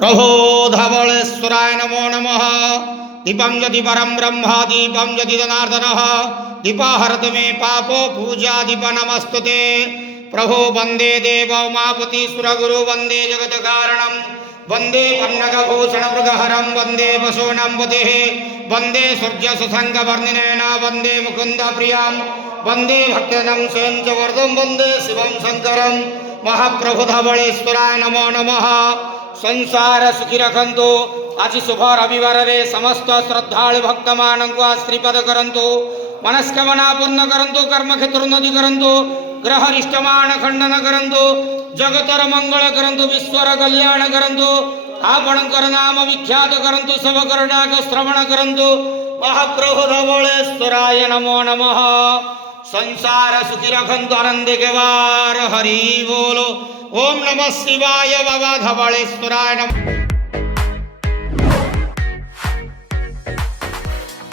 प्रभो धवलेश्वराय नमो नमः। दीपं यदि परं ब्रह्म दीपं यदि जनार्दनः दीपाहरत मे पापो पूजा दीप नमस्तुते। प्रभो वंदे देव उमापति सुरगुरु वंदे जगत कारणं वंदे पन्नगभूषण मृगहरं वंदे वसूनां पतेः वंदे सूर्य सुसंग वर्णिनेन वंदे मुकुंद प्रियं वंदे भक्तजनं सें च वरदं वंदे शिवं शंकरं। महाप्रभु धवलेश्वराय नमो नमः। संसार सुखी रखंतु। आज शुभ रविवार रे समस्त श्रद्धालु भक्त मानक श्रीपद करंतु। मनस्कामना पूर्ण करंतु। कर्म क्षेत्र उन्नति करंतु। ग्रह रिष्टमान खंडन करंतु। जगतर मंगल करंतु। विश्वर कल्याण करंतु। आपणकर नाम विख्यात करंतु। सब कर डाक श्रवण करंतु। महाप्रभु धवलेश्वराय नमो नमः। संसार सुखी रखंतु। आनंद के वार हरि बोलो। ओम नमः शिवाय बाबा धवलेश्वराय नमः।